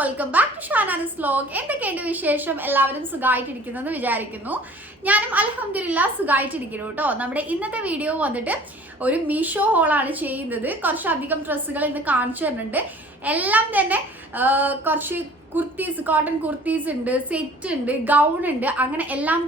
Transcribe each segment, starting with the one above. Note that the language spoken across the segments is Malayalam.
Welcome back to Shanas vlog. എന്തൊക്കെയുണ്ട് വിശേഷം? എല്ലാവരും സുഖമായിട്ടിരിക്കുന്നെന്ന് വിചാരിക്കുന്നു. ഞാനും അൽഹംദുലില്ലാഹ് സുഖമായിട്ടിരിക്കുന്നു കേട്ടോ. നമ്മുടെ ഇന്നത്തെ വീഡിയോ വന്നിട്ട് ഒരു മീഷോ ഹോളാണ് ചെയ്യുന്നത്. കുറച്ചധികം ഡ്രസ്സുകൾ ഇന്ന് കാണിച്ചു തരുന്നുണ്ട്. എല്ലാം തന്നെ കുറച്ച് കുർത്തീസ്, കോട്ടൺ കുർത്തീസ് ഉണ്ട്, സെറ്റ് ഉണ്ട്, ഗൗൺ ഉണ്ട്, അങ്ങനെ എല്ലാം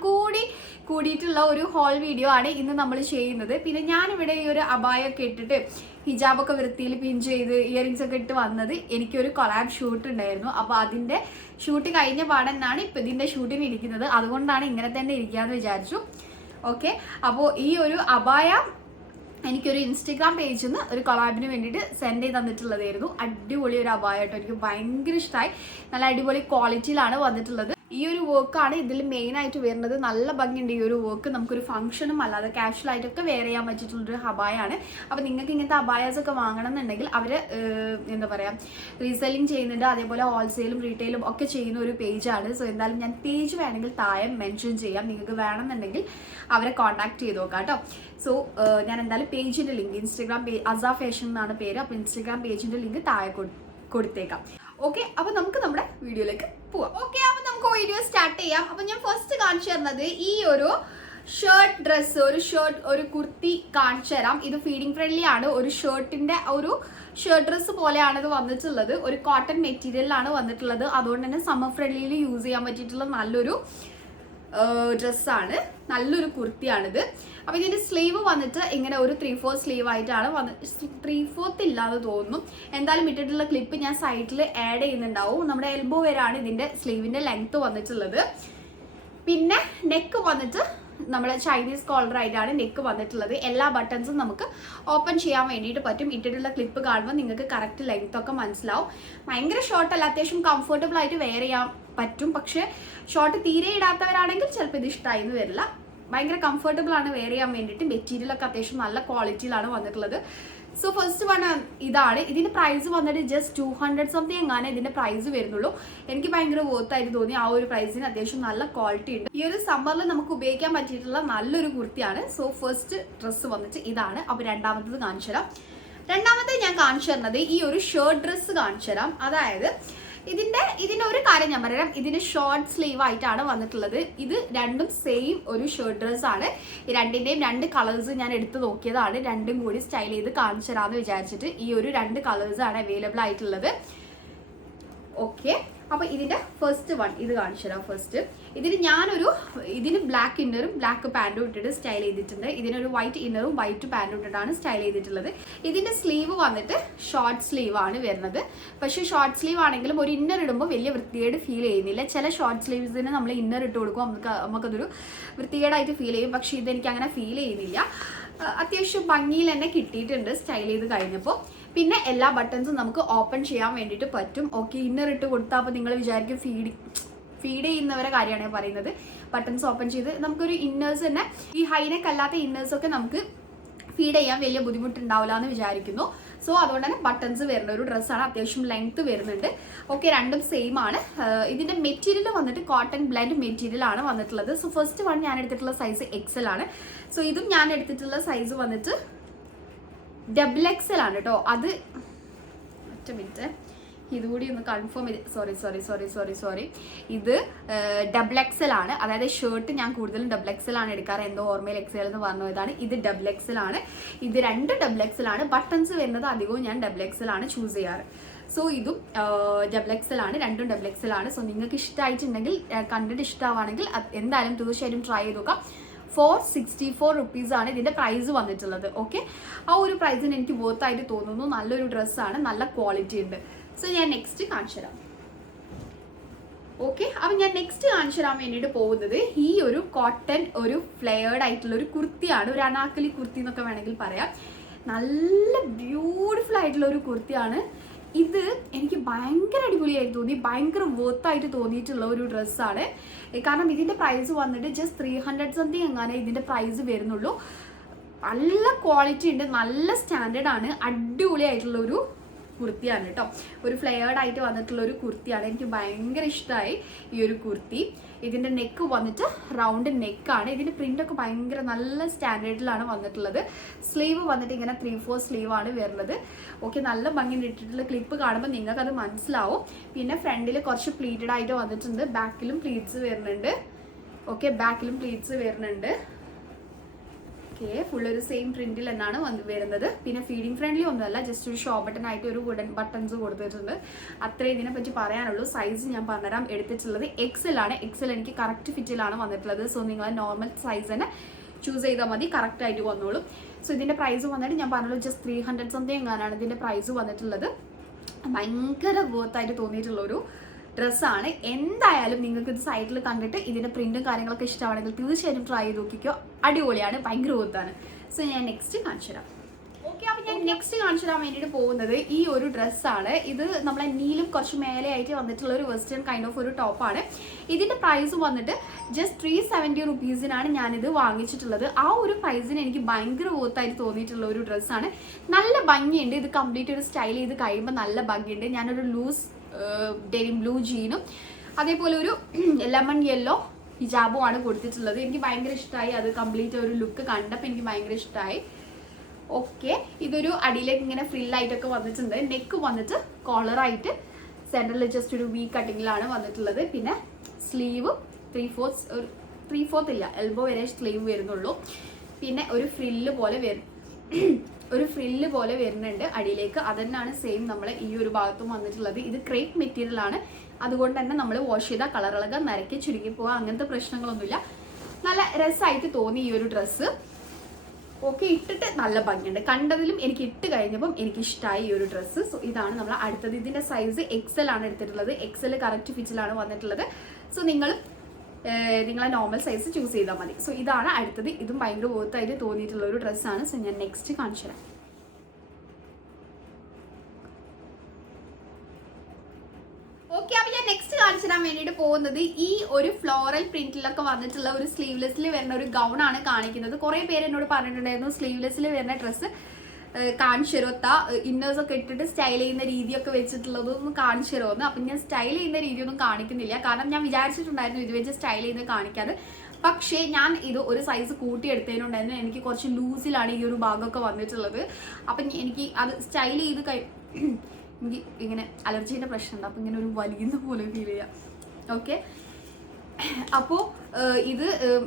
കൂടിയിട്ടുള്ള ഒരു ഹോൾ വീഡിയോ ആണ് ഇന്ന് നമ്മൾ ചെയ്യുന്നത്. പിന്നെ ഞാനിവിടെ ഈ ഒരു അബായൊക്കെ ഇട്ടിട്ട് ഹിജാബൊക്കെ വൃത്തിയിൽ പിൻ ചെയ്ത് ഇയറിങ്സ് ഒക്കെ ഇട്ട് വന്നത് എനിക്കൊരു കൊളാബ് ഷൂട്ട് ഉണ്ടായിരുന്നു. അപ്പോൾ അതിൻ്റെ ഷൂട്ട് കഴിഞ്ഞ പാടന്നാണ് ഇപ്പം ഇതിൻ്റെ ഷൂട്ടിന് ഇരിക്കുന്നത്. അതുകൊണ്ടാണ് ഇങ്ങനെ തന്നെ ഇരിക്കാമെന്ന് വിചാരിച്ചു. ഓക്കെ, അപ്പോൾ ഈ ഒരു അബായ എനിക്കൊരു ഇൻസ്റ്റഗ്രാം പേജിൽ നിന്ന് ഒരു കൊളാബിന് വേണ്ടിയിട്ട് സെൻഡ് ചെയ്ത് തന്നിട്ടുള്ളതായിരുന്നു. അടിപൊളി ഒരു അബായ കേട്ടോ, എനിക്ക് ഭയങ്കര ഇഷ്ടമായി. നല്ല അടിപൊളി ക്വാളിറ്റിയിലാണ് വന്നിട്ടുള്ളത്. ഈ ഒരു വർക്കാണ് ഇതിൽ മെയിൻ ആയിട്ട് വരുന്നത്. നല്ല ഭംഗിയുണ്ട് ഈ ഒരു വർക്ക്. നമുക്കൊരു ഫംഗ്ഷനും അല്ലാതെ കാഷ്വൽ ആയിട്ടൊക്കെ വെയർ ചെയ്യാൻ പറ്റിയിട്ടുള്ളൊരു അബായാണ്. അപ്പോൾ നിങ്ങൾക്ക് ഇങ്ങനത്തെ അബായാസ് ഒക്കെ വാങ്ങണം എന്നുണ്ടെങ്കിൽ അവർ എന്താ പറയുക, റീസെല്ലിങ് ചെയ്യുന്നുണ്ട്. അതേപോലെ ഹോൾസെയിലും റീറ്റെയിലും ഒക്കെ ചെയ്യുന്ന ഒരു പേജാണ്. സോ എന്തായാലും ഞാൻ പേജ് വേണമെങ്കിൽ താഴെ മെൻഷൻ ചെയ്യാം. നിങ്ങൾക്ക് വേണമെന്നുണ്ടെങ്കിൽ അവരെ കോൺടാക്ട് ചെയ്ത് നോക്കാം കേട്ടോ. സോ ഞാൻ എന്തായാലും പേജിൻ്റെ ലിങ്ക്, ഇൻസ്റ്റഗ്രാം പേജ് അസ ഫാഷൻ എന്നാണ് പേര്. അപ്പോൾ ഇൻസ്റ്റഗ്രാം പേജിൻ്റെ ലിങ്ക് താഴെ കൊടുത്തേക്കാം. ഓക്കെ, അപ്പോൾ നമുക്ക് നമ്മുടെ വീഡിയോയിലേക്ക് പോവാം. ഓക്കെ, അപ്പോൾ നമുക്ക് വീഡിയോ സ്റ്റാർട്ട് ചെയ്യാം. അപ്പോൾ ഞാൻ ഫസ്റ്റ് കാണിച്ചു തരുന്നത് ഈ ഒരു ഷർട്ട് ഡ്രസ്സ്, ഒരു കുർത്തി കാണിച്ചു തരാം. ഇത് ഫീഡിങ് ഫ്രണ്ട്ലി ആണ്. ഒരു ഷർട്ടിന്റെ ഒരു ഷർട്ട് ഡ്രസ്സ് പോലെയാണ് ഇത് വന്നിട്ടുള്ളത്. ഒരു കോട്ടൺ മെറ്റീരിയലാണ് വന്നിട്ടുള്ളത്. അതുകൊണ്ട് തന്നെ സമ്മർ ഫ്രണ്ട്ലിയിൽ യൂസ് ചെയ്യാൻ പറ്റിയിട്ടുള്ള നല്ലൊരു ഡ്രസ്സാണ്, നല്ലൊരു കുർത്തിയാണിത്. അപ്പോൾ ഇതിന്റെ സ്ലീവ് വന്നിട്ട് ഇങ്ങനെ ഒരു 3/4 സ്ലീവ് ആയിട്ടാണ് 3/4 ഇല്ലാന്ന് തോന്നുന്നു. എന്തായാലും ഇട്ടിട്ടുള്ള ക്ലിപ്പ് ഞാൻ സൈഡിൽ ആഡ് ചെയ്യുന്നുണ്ടാവും. നമ്മുടെ എൽബോ വരെയാണ് ഇതിന്റെ സ്ലീവിന്റെ ലെങ്ത് വന്നിട്ടുള്ളത്. പിന്നെ നെക്ക് വന്നിട്ട് നമ്മുടെ ചൈനീസ് കോളർ ആയിട്ടാണ് നെക്ക് വന്നിട്ടുള്ളത്. എല്ലാ ബട്ടൺസും നമുക്ക് ഓപ്പൺ ചെയ്യാൻ വേണ്ടിയിട്ട് പറ്റും. ഇട്ടിട്ടുള്ള ക്ലിപ്പ് കാണുമ്പോൾ നിങ്ങൾക്ക് കറക്റ്റ് ലെങ്ത് ഒക്കെ മനസ്സിലാവും. ഭയങ്കര ഷോർട്ട് അല്ല, അത്യാവശ്യം കംഫർട്ടബിൾ ആയിട്ട് വെയർ ചെയ്യാൻ പറ്റും. പക്ഷെ ഷോർട്ട് തീരെ ഇടാത്തവരാണെങ്കിൽ ചിലപ്പോൾ ഇത് ഇഷ്ടമായി എന്ന് വരില്ല. ഭയങ്കര കംഫർട്ടബിൾ ആണ് വെയർ ചെയ്യാൻ വേണ്ടിയിട്ട്. മെറ്റീരിയലൊക്കെ അത്യാവശ്യം നല്ല ക്വാളിറ്റിയിലാണ് വന്നിട്ടുള്ളത്. സോ ഫസ്റ്റ് വൺ ഇതാണ്. ഇതിന്റെ പ്രൈസ് വന്നിട്ട് ജസ്റ്റ് 200 സംതിങ് എങ്ങാനും ഇതിന്റെ പ്രൈസ് വരുന്നുള്ളൂ. എനിക്ക് ഭയങ്കര വർത്തായിട്ട് തോന്നി. ആ ഒരു പ്രൈസിന് അത്യാവശ്യം നല്ല ക്വാളിറ്റി ഉണ്ട്. ഈ ഒരു സമ്മറിൽ നമുക്ക് ഉപയോഗിക്കാൻ പറ്റിയിട്ടുള്ള നല്ലൊരു കുർത്തിയാണ്. സോ ഫസ്റ്റ് ഡ്രസ്സ് വന്നിട്ട് ഇതാണ്. അപ്പോൾ രണ്ടാമത്തത് കാണിച്ചു തരാം. രണ്ടാമത്തെ ഞാൻ കാണിച്ചു തരുന്നത് ഈ ഒരു ഷർട്ട് ഡ്രസ്സ് കാണിച്ചു തരാം. അതായത് ഇതിന്റെ ഒരു കാര്യം ഞാൻ പറയാം. ഇതിന് ഷോർട്ട് സ്ലീവ് ആയിട്ടാണ് വന്നിട്ടുള്ളത്. ഇത് രണ്ടും സെയിം ഒരു ഷർട്ട് ഡ്രസ് ആണ്. ഈ രണ്ടിന്റെയും 2 കളേഴ്സ് ഞാൻ എടുത്തു നോക്കിയതാണ്. രണ്ടും കൂടി സ്റ്റൈൽ ചെയ്ത് കാണിച്ചു തരാമെന്ന് വിചാരിച്ചിട്ട് ഈ ഒരു 2 കളേഴ്സ് ആണ് അവൈലബിൾ ആയിട്ടുള്ളത്. ഓക്കെ, അപ്പൊ ഇതിന്റെ ഫസ്റ്റ് വൺ ഇത് കാണിച്ചു തരാം. ഫസ്റ്റ് ഇതിന് ബ്ലാക്ക് ഇന്നറും ബ്ലാക്ക് പാൻറ്റും ഇട്ടിട്ട് സ്റ്റൈൽ ചെയ്തിട്ടുണ്ട്. ഇതിനൊരു വൈറ്റ് ഇന്നറും വൈറ്റ് പാൻറ്റും ഇട്ടിട്ടാണ് സ്റ്റൈൽ ചെയ്തിട്ടുള്ളത്. ഇതിന്റെ സ്ലീവ് വന്നിട്ട് ഷോർട്ട് സ്ലീവ് ആണ് വരുന്നത്. പക്ഷേ ഷോർട്ട് സ്ലീവ് ആണെങ്കിലും ഒരു ഇന്നർ ഇടുമ്പോൾ വലിയ വൃത്തികേട് ഫീൽ ചെയ്യുന്നില്ല. ചില ഷോർട്ട് സ്ലീവ്സിന് നമ്മൾ ഇന്നർ ഇട്ട് കൊടുക്കും, നമുക്കതൊരു വൃത്തികേടായിട്ട് ഫീൽ ചെയ്യും. പക്ഷേ ഇതെനിക്ക് അങ്ങനെ ഫീൽ ചെയ്യുന്നില്ല. അത്യാവശ്യം ഭംഗിയിൽ തന്നെ കിട്ടിയിട്ടുണ്ട് സ്റ്റൈൽ ചെയ്ത് കഴിഞ്ഞപ്പോൾ. പിന്നെ എല്ലാ ബട്ടൺസും നമുക്ക് ഓപ്പൺ ചെയ്യാൻ വേണ്ടിയിട്ട് പറ്റും. ഓക്കെ, ഇന്നർ ഇട്ട് കൊടുത്താൽ അപ്പോൾ നിങ്ങൾ വിചാരിക്കും ഫീഡ് ചെയ്യുന്നവരെ കാര്യമാണ് ഞാൻ പറയുന്നത്. ബട്ടൺസ് ഓപ്പൺ ചെയ്ത് നമുക്കൊരു ഇന്നേഴ്സ് തന്നെ, ഈ ഹൈനെക്ക് അല്ലാത്ത ഇന്നേഴ്സൊക്കെ നമുക്ക് ഫീഡ് ചെയ്യാൻ വലിയ ബുദ്ധിമുട്ടുണ്ടാവില്ല എന്ന് വിചാരിക്കുന്നു. സോ അതുകൊണ്ട് തന്നെ ബട്ടൺസ് വരുന്ന ഒരു ഡ്രസ്സാണ്. അത്യാവശ്യം ലെങ്ത് വരുന്നുണ്ട്. ഓക്കെ, രണ്ടും സെയിം ആണ്. ഇതിന്റെ മെറ്റീരിയൽ വന്നിട്ട് കോട്ടൺ ബ്ലെൻഡ് മെറ്റീരിയൽ ആണ് വന്നിട്ടുള്ളത്. സോ ഫസ്റ്റ് വൺ ഞാൻ എടുത്തിട്ടുള്ള സൈസ് XL ആണ്. സോ ഇതും ഞാൻ എടുത്തിട്ടുള്ള സൈസ് വന്നിട്ട് XXL ആണ് കേട്ടോ. അത് ഒറ്റ മിനിറ്റ്, ഇതുകൂടി ഒന്ന് കൺഫേം ചെയ്ത് സോറി ഇത് XXL ആണ്. അതായത് ഷർട്ട് ഞാൻ കൂടുതലും XXL ആണ് എടുക്കാറ്. എന്തോ ഓർമ്മയിൽ XL എന്ന് പറഞ്ഞതാണ്. ഇത് XXL ആണ്. ഇത് രണ്ടും XXL ആണ്. ബട്ടൺസ് വരുന്നത് അധികവും ഞാൻ XXL ആണ് ചൂസ് ചെയ്യാറ്. സോ ഇതും XXL ആണ്. രണ്ടും XXL ആണ്. സോ നിങ്ങൾക്ക് ഇഷ്ടമായിട്ടുണ്ടെങ്കിൽ, കണ്ടിട്ട് ഇഷ്ടമാണെങ്കിൽ എന്തായാലും തീർച്ചയായിട്ടും ട്രൈ ചെയ്ത് നോക്കാം. 464 റുപ്പീസ് ആണ് ഇതിന്റെ പ്രൈസ് വന്നിട്ടുള്ളത്. ഓക്കെ, ആ ഒരു പ്രൈസിന് എനിക്ക് വർത്തായിട്ട് തോന്നുന്നു. നല്ലൊരു ഡ്രസ്സാണ്, നല്ല ക്വാളിറ്റി ഉണ്ട്. സോ ഞാൻ നെക്സ്റ്റ് കാണിച്ചു തരാം. ഓക്കെ, അപ്പം ഞാൻ നെക്സ്റ്റ് കാണിച്ചു തരാൻ വേണ്ടിയിട്ട് പോകുന്നത് ഈ ഒരു കോട്ടൺ ഒരു ഫ്ലെയർഡ് ആയിട്ടുള്ള ഒരു കുർത്തിയാണ്. ഒരു അനാക്കലി കുർത്തി എന്നൊക്കെ വേണമെങ്കിൽ പറയാം. നല്ല ബ്യൂട്ടിഫുൾ ആയിട്ടുള്ള ഒരു കുർത്തിയാണ് ഇത്. എനിക്ക് ഭയങ്കര അടിപൊളിയായിട്ട് തോന്നി, ഭയങ്കര വർത്തായിട്ട് തോന്നിയിട്ടുള്ള ഒരു ഡ്രസ്സാണ്. കാരണം ഇതിന്റെ പ്രൈസ് വന്നിട്ട് ജസ്റ്റ് 300 സംതിങ് എങ്ങാനേ ഇതിന്റെ പ്രൈസ് വരുന്നുള്ളൂ. നല്ല ക്വാളിറ്റി ഉണ്ട്, നല്ല സ്റ്റാൻഡേർഡ് ആണ്, അടിപൊളിയായിട്ടുള്ള ഒരു കുർത്തിയാണ് കേട്ടോ. ഒരു ഫ്ലെയർഡ് ആയിട്ട് വന്നിട്ടുള്ള ഒരു കുർത്തിയാണ്. എനിക്ക് ഭയങ്കര ഇഷ്ടമായി ഈ ഒരു കുർത്തി. ഇതിൻ്റെ നെക്ക് വന്നിട്ട് റൗണ്ട് നെക്കാണ്. ഇതിൻ്റെ പ്രിൻ്റൊക്കെ ഭയങ്കര നല്ല സ്റ്റാൻഡേർഡിലാണ് വന്നിട്ടുള്ളത്. സ്ലീവ് വന്നിട്ട് ഇങ്ങനെ 3/4 സ്ലീവാണ് വരുന്നത്. ഓക്കെ, നല്ല ഭംഗിയുണ്ട്. ഇട്ടിട്ടുള്ള ക്ലിപ്പ് കാണുമ്പോൾ നിങ്ങൾക്കത് മനസ്സിലാവും. പിന്നെ ഫ്രണ്ടിൽ കുറച്ച് പ്ലീറ്റഡ് ആയിട്ട് വന്നിട്ടുണ്ട്. ബാക്കിലും പ്ലീറ്റ്സ് വരുന്നുണ്ട്. ഓക്കെ, ബാക്കിലും പ്ലീറ്റ്സ് വരുന്നുണ്ട്. ഫുൾ ഒരു സെയിം പ്രിന്റിൽ എന്നാണ് വരുന്നത്. പിന്നെ ഫീഡിങ് ഫ്രണ്ട്ലി ഒന്നുമല്ല, ജസ്റ്റ് ഒരു ഷോ ബട്ടൺ ആയിട്ട് ഒരു വുഡൻ ബട്ടൺസ് കൊടുത്തിട്ടുണ്ട്. അത്രേ ഇതിനെ പറ്റി പറയാനുള്ളൂ. സൈസ് ഞാൻ പറഞ്ഞുതരാം. എടുത്തിട്ടുള്ളത് XL ആണ്. XL എനിക്ക് കറക്റ്റ് ഫിറ്റിലാണ് വന്നിട്ടുള്ളത്. സോ നിങ്ങൾ നോർമൽ സൈസ് തന്നെ ചൂസ് ചെയ്താൽ മതി, കറക്റ്റ് ആയിട്ട് വന്നോളൂ. സോ ഇതിൻ്റെ പ്രൈസ് വന്നിട്ട് ഞാൻ പറഞ്ഞല്ലോ ജസ്റ്റ് 300 സംതിങ് എങ്ങാനാണ് ഇതിൻ്റെ പ്രൈസ് വന്നിട്ടുള്ളത്. ഭയങ്കര വർത്തായിട്ട് തോന്നിയിട്ടുള്ളൊരു ഡ്രസ്സാണ്. എന്തായാലും നിങ്ങൾക്ക് ഇത് സൈറ്റിൽ കണ്ടിട്ട് ഇതിൻ്റെ പ്രിന്റും കാര്യങ്ങളൊക്കെ ഇഷ്ടമാണെങ്കിൽ തീർച്ചയായും ട്രൈ ചെയ്ത് നോക്കിക്കോ. അടിപൊളിയാണ്, ഭയങ്കര വർത്താണ്. സോ ഞാൻ നെക്സ്റ്റ് കാണിച്ചു തരാം. ഓക്കെ, അപ്പോൾ ഞാൻ നെക്സ്റ്റ് കാണിച്ചു തരാൻ വേണ്ടിയിട്ട് പോകുന്നത് ഈ ഒരു ഡ്രസ്സാണ്. ഇത് നമ്മളെ നീലും കുറച്ച് മേലെയായിട്ട് വന്നിട്ടുള്ള ഒരു വെസ്റ്റേൺ കൈൻഡ് ഓഫ് ഒരു ടോപ്പാണ്. ഇതിൻ്റെ പ്രൈസ് വന്നിട്ട് ജസ്റ്റ് 370 റുപ്പീസിനാണ് ഞാനിത് വാങ്ങിച്ചിട്ടുള്ളത്. ആ ഒരു പ്രൈസിന് എനിക്ക് ഭയങ്കര വർത്തായിട്ട് തോന്നിയിട്ടുള്ള ഒരു ഡ്രസ്സാണ്. നല്ല ഭംഗിയുണ്ട്. ഇത് കംപ്ലീറ്റ് ഒരു സ്റ്റൈൽ ചെയ്ത് കഴിയുമ്പോൾ നല്ല ഭംഗിയുണ്ട്. ഞാനൊരു ലൂസ് ഡെനിം ബ്ലൂ ജീനും അതേപോലെ ഒരു ലെമൺ യെല്ലോ ഹിജാബും ആണ് കൊടുത്തിട്ടുള്ളത്. എനിക്ക് ഭയങ്കര ഇഷ്ടമായി. അത് കംപ്ലീറ്റ് ഒരു ലുക്ക് കണ്ടപ്പോൾ എനിക്ക് ഭയങ്കര ഇഷ്ടമായി. ഓക്കെ, ഇതൊരു അടിയിലേക്ക് ഇങ്ങനെ ഫ്രില്ലായിട്ടൊക്കെ വന്നിട്ടുണ്ട്. നെക്ക് വന്നിട്ട് കോളറായിട്ട് സെൻറ്ററിൽ ജസ്റ്റ് ഒരു വി കട്ടിങ്ങിലാണ് വന്നിട്ടുള്ളത്. പിന്നെ സ്ലീവ് 3/4 ഇല്ല, എൽബോ വരെ സ്ലീവ് വരുന്നുള്ളൂ. പിന്നെ ഒരു ഫ്രില്ല് പോലെ വരുന്നുണ്ട് അടിയിലേക്ക്. അതന്നെയാണ് സെയിം നമ്മൾ ഈ ഒരു ഭാഗത്തും വന്നിട്ടുള്ളത്. ഇത് ക്രേപ്പ് മെറ്റീരിയൽ ആണ്. അതുകൊണ്ട് തന്നെ നമ്മൾ വാഷ് ചെയ്താൽ കളറിളക നരക്കി ചുരുങ്ങി പോവുക അങ്ങനത്തെ പ്രശ്നങ്ങളൊന്നുമില്ല. നല്ല രസമായിട്ട് തോന്നി ഈ ഒരു ഡ്രസ്സ്. ഓക്കെ, ഇട്ടിട്ട് നല്ല ഭംഗിയുണ്ട്. കണ്ടതിലും എനിക്ക് ഇട്ട് കഴിഞ്ഞപ്പം എനിക്ക് ഇഷ്ടമായി ഈ ഒരു ഡ്രസ്സ്. സോ ഇതാണ് നമ്മൾ അടുത്തത്. ഇതിൻ്റെ സൈസ് XL ആണ് എടുത്തിട്ടുള്ളത്. XL കറക്റ്റ് ഫിറ്റിലാണ് വന്നിട്ടുള്ളത്. സോ നിങ്ങളെ നോർമൽ സൈസ് ചൂസ് ചെയ്താൽ മതി. സോ ഇതാണ് അടുത്തത്. ഇതും ഭയങ്കര വർത്തായിട്ട് തോന്നിയിട്ടുള്ള ഒരു ഡ്രസ്സാണ്. സോ ഞാൻ നെക്സ്റ്റ് കാണിച്ചു തരാം. ഓക്കെ, അപ്പോൾ ഞാൻ നെക്സ്റ്റ് കാണിച്ചു തരാൻ വേണ്ടിയിട്ട് പോകുന്നത് ഈ ഒരു ഫ്ലോറൽ പ്രിന്റിലൊക്കെ വന്നിട്ടുള്ള ഒരു സ്ലീവ്ലെസ്സിൽ വരുന്ന ഒരു ഗൗൺ ആണ് കാണിക്കുന്നത്. കുറേ പേര് എന്നോട് പറഞ്ഞിട്ടുണ്ടായിരുന്നു സ്ലീവ്ലെസ്സിൽ വരുന്ന ഡ്രസ്സ് കാണിച്ചു തരുമത്ത ഇന്നേഴ്സ് ഒക്കെ ഇട്ടിട്ട് സ്റ്റൈൽ ചെയ്യുന്ന രീതിയൊക്കെ വെച്ചിട്ടുള്ളതൊന്നും കാണിച്ചു തരുമെന്ന്. അപ്പം ഞാൻ സ്റ്റൈൽ ചെയ്യുന്ന രീതിയൊന്നും കാണിക്കുന്നില്ല. കാരണം ഞാൻ വിചാരിച്ചിട്ടുണ്ടായിരുന്നു ഇത് വെച്ച് സ്റ്റൈൽ ചെയ്യുന്നത് കാണിക്കാതെ. പക്ഷേ ഞാൻ ഇത് ഒരു സൈസ് കൂട്ടിയെടുത്തതിനുണ്ടായിരുന്നു. എനിക്ക് കുറച്ച് ലൂസിലാണ് ഈ ഒരു ഭാഗമൊക്കെ വന്നിട്ടുള്ളത്. അപ്പം എനിക്ക് അത് സ്റ്റൈൽ ചെയ്ത് എനിക്ക് ഇങ്ങനെ അലർജീൻ്റെ പ്രശ്നമുണ്ട്. അപ്പം ഇങ്ങനെ ഒരു വലിയുന്ന പോലെ ഫീൽ ചെയ്യാം. ഓക്കെ, അപ്പോൾ ഇത്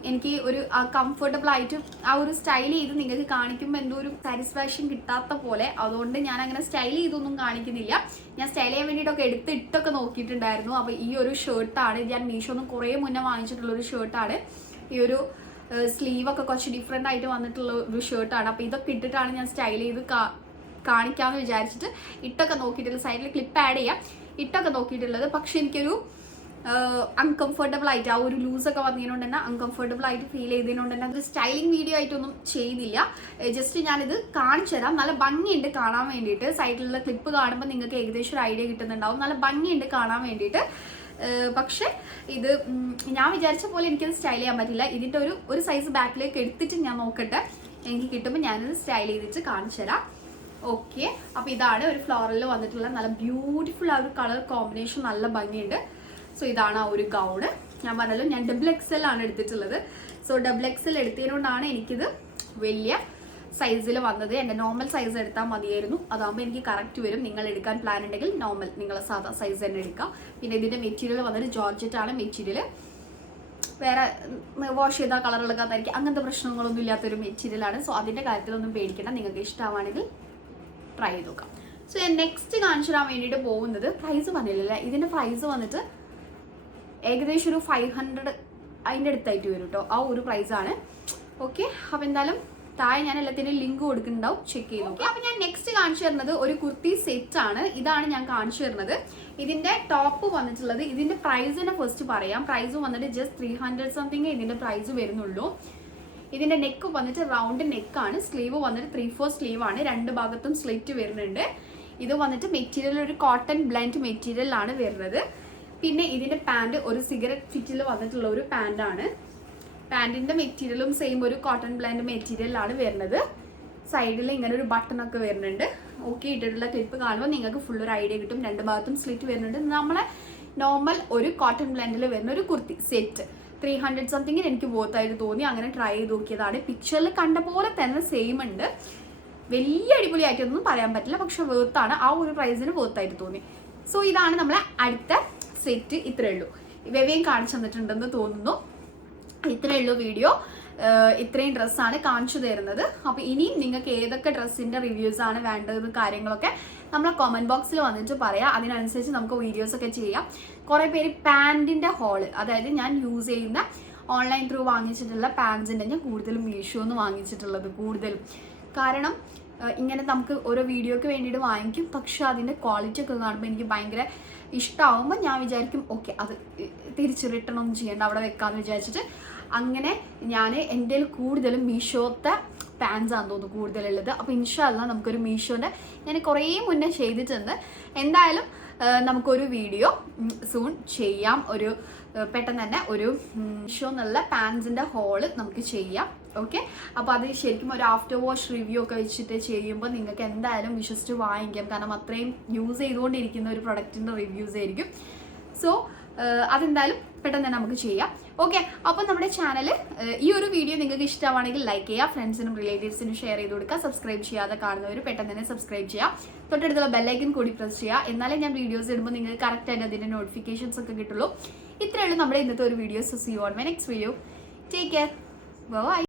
എനിക്ക് ഒരു കംഫർട്ടബിൾ ആയിട്ട് ആ ഒരു സ്റ്റൈൽ ചെയ്ത് നിങ്ങൾക്ക് കാണിക്കുമ്പോൾ എന്തോ ഒരു സാറ്റിസ്ഫാക്ഷൻ കിട്ടാത്ത പോലെ. അതുകൊണ്ട് ഞാൻ അങ്ങനെ സ്റ്റൈൽ ചെയ്തൊന്നും കാണിക്കുന്നില്ല. ഞാൻ സ്റ്റൈൽ ചെയ്യാൻ വേണ്ടിയിട്ടൊക്കെ ഇട്ടൊക്കെ നോക്കിയിട്ടുണ്ടായിരുന്നു. അപ്പോൾ ഈ ഒരു ഷർട്ടാണ് ഞാൻ മീഷോന്ന് കുറേ മുന്നേ വാങ്ങിച്ചിട്ടുള്ളൊരു ഷർട്ടാണ്. ഈ ഒരു സ്ലീവൊക്കെ കുറച്ച് ഡിഫറെൻ്റ് ആയിട്ട് വന്നിട്ടുള്ള ഒരു ഷർട്ടാണ്. അപ്പോൾ ഇതൊക്കെ ഇട്ടിട്ടാണ് ഞാൻ സ്റ്റൈൽ ചെയ്ത് കാണിക്കാമെന്ന് വിചാരിച്ചിട്ട് ഇട്ടൊക്കെ നോക്കിയിട്ടുള്ള സൈഡിൽ ക്ലിപ്പ് ആഡ് ചെയ്യാം ഇട്ടൊക്കെ നോക്കിയിട്ടുള്ളത്. പക്ഷെ എനിക്കൊരു അൺകംഫർട്ടബിൾ ആയിട്ട് ആ ഒരു ലൂസൊക്കെ വന്നതിനോണ്ട് തന്നെ അൺകംഫർട്ടബിൾ ആയിട്ട് ഫീൽ ചെയ്തതിനോണ്ട് തന്നെ അത് സ്റ്റൈലിംഗ് വീഡിയോ ആയിട്ടൊന്നും ചെയ്യുന്നില്ല. ജസ്റ്റ് ഞാനിത് കാണിച്ചു തരാം. നല്ല ഭംഗിയുണ്ട് കാണാൻ വേണ്ടിയിട്ട്. സൈഡിലുള്ള ക്ലിപ്പ് കാണുമ്പോൾ നിങ്ങൾക്ക് ഏകദേശം ഒരു ഐഡിയ കിട്ടുന്നുണ്ടാവും. നല്ല ഭംഗിയുണ്ട് കാണാൻ വേണ്ടിയിട്ട്. പക്ഷെ ഇത് ഞാൻ വിചാരിച്ച പോലെ എനിക്കത് സ്റ്റൈൽ ചെയ്യാൻ പറ്റില്ല. ഇതിൻ്റെ ഒരു സൈസ് ബാക്കിലേക്ക് എടുത്തിട്ട് ഞാൻ നോക്കട്ടെ. എനിക്ക് കിട്ടുമ്പോൾ ഞാനത് സ്റ്റൈൽ ചെയ്തിട്ട് കാണിച്ചു തരാം. ഓക്കെ, അപ്പോൾ ഇതാണ് ഒരു ഫ്ലോറലിൽ വന്നിട്ടുള്ള നല്ല ബ്യൂട്ടിഫുൾ ആ ഒരു കളർ കോമ്പിനേഷൻ. നല്ല ഭംഗിയുണ്ട്. സോ ഇതാണ് ആ ഒരു ഗൗണ്. ഞാൻ പറഞ്ഞല്ലോ ഞാൻ XXL ആണ് എടുത്തിട്ടുള്ളത്. സോ XXL എടുത്തതിനോണ്ടാണ് എനിക്കിത് വലിയ സൈസിൽ വന്നത്. എൻ്റെ നോർമൽ സൈസ് എടുത്താൽ മതിയായിരുന്നു. അതാകുമ്പോൾ എനിക്ക് കറക്റ്റ് വരും. നിങ്ങൾ എടുക്കാൻ പ്ലാൻ ഉണ്ടെങ്കിൽ നോർമൽ നിങ്ങൾ സാധാ സൈസ് തന്നെ എടുക്കാം. പിന്നെ ഇതിൻ്റെ മെറ്റീരിയൽ വന്നിട്ട് ജോർജറ്റ് ആണ് മെറ്റീരിയൽ. വേറെ വാഷ് ചെയ്താൽ കളർ ഇളകാത്തായിരിക്കും അങ്ങനത്തെ പ്രശ്നങ്ങളൊന്നും ഇല്ലാത്തൊരു മെറ്റീരിയലാണ്. സോ അതിൻ്റെ കാര്യത്തിലൊന്നും പേടിക്കേണ്ട. നിങ്ങൾക്ക് ഇഷ്ടമാണെങ്കിൽ ട്രൈ ചെയ്ത് നോക്കാം. സോ ഞാൻ നെക്സ്റ്റ് കാണിച്ചു തരാൻ വേണ്ടിയിട്ട് പോകുന്നത് പ്രൈസ് പറഞ്ഞില്ലല്ലേ. ഇതിൻ്റെ പ്രൈസ് വന്നിട്ട് ഏകദേശം ഒരു 500 അതിൻ്റെ അടുത്തായിട്ട് വരും കേട്ടോ. ആ ഒരു പ്രൈസാണ്. ഓക്കെ, അപ്പോൾ എന്തായാലും താഴെ ഞാൻ എല്ലാത്തിൻ്റെയും ലിങ്ക് കൊടുക്കുന്നുണ്ടാവും, ചെക്ക് ചെയ്ത് നോക്കാം. അപ്പോൾ ഞാൻ നെക്സ്റ്റ് കാണിച്ചു തരുന്നത് ഒരു കുർത്തി സെറ്റ് ആണ്. ഇതാണ് ഞാൻ കാണിച്ചു തരുന്നത്. ഇതിൻ്റെ ടോപ്പ് വന്നിട്ടുള്ളത് ഇതിൻ്റെ പ്രൈസ് തന്നെ ഫസ്റ്റ് പറയാം. പ്രൈസ് വന്നിട്ട് ജസ്റ്റ് 300 സംതിങ് ഇതിൻ്റെ പ്രൈസ് വരുന്നുള്ളൂ. ഇതിൻ്റെ നെക്ക് വന്നിട്ട് റൗണ്ട് നെക്കാണ്. സ്ലീവ് വന്നിട്ട് 3/4 സ്ലീവാണ്. രണ്ട് ഭാഗത്തും സ്ലിറ്റ് വരുന്നുണ്ട്. ഇത് വന്നിട്ട് മെറ്റീരിയൽ ഒരു കോട്ടൺ ബ്ലെൻഡ് മെറ്റീരിയലാണ് വരുന്നത്. പിന്നെ ഇതിൻ്റെ പാൻറ് ഒരു സിഗരറ്റ് ഫിറ്റിൽ വന്നിട്ടുള്ള ഒരു പാൻറ്റാണ്. പാൻറ്റിൻ്റെ മെറ്റീരിയലും സെയിം ഒരു കോട്ടൺ ബ്ലെൻഡ് മെറ്റീരിയലാണ് വരുന്നത്. സൈഡിൽ ഇങ്ങനെ ഒരു ബട്ടണൊക്കെ വരുന്നുണ്ട്. ഓക്കെ ഇട്ടിട്ടുള്ള ക്ലിപ്പ് കാണുമ്പോൾ നിങ്ങൾക്ക് ഫുൾ ഒരു ഐഡിയ കിട്ടും. രണ്ട് ഭാഗത്തും സ്ലിറ്റ് വരുന്നുണ്ട്. നമ്മളെ നോർമൽ ഒരു കോട്ടൺ ബ്ലെൻഡിൽ വരുന്ന ഒരു കുർത്തി സെറ്റ് 300 സംതിങ്ങിന് എനിക്ക് ബോത്തായിട്ട് തോന്നി. അങ്ങനെ ട്രൈ ചെയ്ത് നോക്കിയതാണ്. പിക്ചറിൽ കണ്ട പോലെ തന്നെ സെയിം ഉണ്ട്. വലിയ അടിപൊളിയായിട്ടൊന്നും പറയാൻ പറ്റില്ല, പക്ഷെ വേർത്താണ്. ആ ഒരു പ്രൈസിന് വേർത്തായിട്ട് തോന്നി. സോ ഇതാണ് നമ്മളെ അടുത്ത സെറ്റ്. ഇത്രയേ ഉള്ളൂ. ഇവയും കാണിച്ചു തന്നിട്ടുണ്ടെന്ന് തോന്നുന്നു. ഇത്രയേ ഉള്ളൂ വീഡിയോ. ഇത്രയും ഡ്രസ്സാണ് കാണിച്ചു തരുന്നത്. അപ്പോൾ ഇനിയും നിങ്ങൾക്ക് ഏതൊക്കെ ഡ്രസ്സിൻ്റെ റിവ്യൂസാണ് വേണ്ടത് കാര്യങ്ങളൊക്കെ നമ്മളെ കമൻറ്റ് ബോക്സിൽ വന്നിട്ട് പറയാം. അതിനനുസരിച്ച് നമുക്ക് വീഡിയോസൊക്കെ ചെയ്യാം. കുറേ പേര് പാൻറ്റിൻ്റെ ഹോള്, അതായത് ഞാൻ യൂസ് ചെയ്യുന്ന ഓൺലൈൻ ത്രൂ വാങ്ങിച്ചിട്ടുള്ള പാൻസിൻ്റെ ഞാൻ കൂടുതലും മീഷോന്ന് വാങ്ങിച്ചിട്ടുള്ളത് കൂടുതലും. കാരണം ഇങ്ങനെ നമുക്ക് ഓരോ വീഡിയോയ്ക്ക് വേണ്ടിയിട്ട് വാങ്ങിക്കും, പക്ഷെ അതിൻ്റെ ക്വാളിറ്റി ഒക്കെ കാണുമ്പോൾ എനിക്ക് ഭയങ്കര ഇഷ്ടമാകുമ്പോൾ ഞാൻ വിചാരിക്കും ഓക്കെ അത് തിരിച്ച് റിട്ടേൺ ഒന്നും ചെയ്യേണ്ട, അവിടെ വെക്കാമെന്ന് വിചാരിച്ചിട്ട് അങ്ങനെ ഞാൻ എൻ്റെ കൂടുതലും മീഷോത്തെ പാൻസാണെന്ന് തോന്നുന്നു കൂടുതലുള്ളത്. അപ്പോൾ ഇൻഷാല്ലാ നമുക്കൊരു മീഷോൻ്റെ ഞാൻ കുറേ മുന്നേ ചെയ്തിട്ടുണ്ട്. എന്തായാലും നമുക്കൊരു വീഡിയോ സൂൺ ചെയ്യാം. ഒരു പെട്ടെന്ന് തന്നെ ഒരു മീഷോ എന്നുള്ള പാൻസിൻ്റെ ഹോള് നമുക്ക് ചെയ്യാം. ഓക്കെ, അപ്പോൾ അത് ശരിക്കും ഒരു ആഫ്റ്റർ വാഷ് റിവ്യൂ ഒക്കെ വെച്ചിട്ട് ചെയ്യുമ്പോൾ നിങ്ങൾക്ക് എന്തായാലും വിശ്വസിച്ച് വാങ്ങിക്കാം. കാരണം അത്രയും യൂസ് ചെയ്തുകൊണ്ടിരിക്കുന്ന ഒരു പ്രൊഡക്റ്റിൻ്റെ റിവ്യൂസ് ആയിരിക്കും. സോ അതെന്തായാലും പെട്ടെന്ന് തന്നെ നമുക്ക് ചെയ്യാം. ഓക്കെ, അപ്പോൾ നമ്മുടെ ചാനൽ ഈ ഒരു വീഡിയോ നിങ്ങൾക്ക് ഇഷ്ടമാണെങ്കിൽ ലൈക്ക് ചെയ്യുക, ഫ്രണ്ട്സിനും റിലേറ്റീവ്സിനും ഷെയർ ചെയ്ത് കൊടുക്കുക. സബ്സ്ക്രൈബ് ചെയ്യാതെ കാണുന്നവർ പെട്ടെന്ന് തന്നെ സബ്സ്ക്രൈബ് ചെയ്യുക. തൊട്ടടുത്തുള്ള ബെല്ലൈക്കൻ കൂടി പ്രസ് ചെയ്യുക. എന്നാലേ ഞാൻ വീഡിയോസ് ഇടുമ്പോൾ നിങ്ങൾക്ക് കറക്റ്റായിട്ട് അതിൻ്റെ നോട്ടിഫിക്കേഷൻസ് ഒക്കെ കിട്ടുള്ളൂ. ഇത്രയേ ഉള്ളൂ നമ്മുടെ ഇന്നത്തെ ഒരു video. So see you on my next video. Take care. By.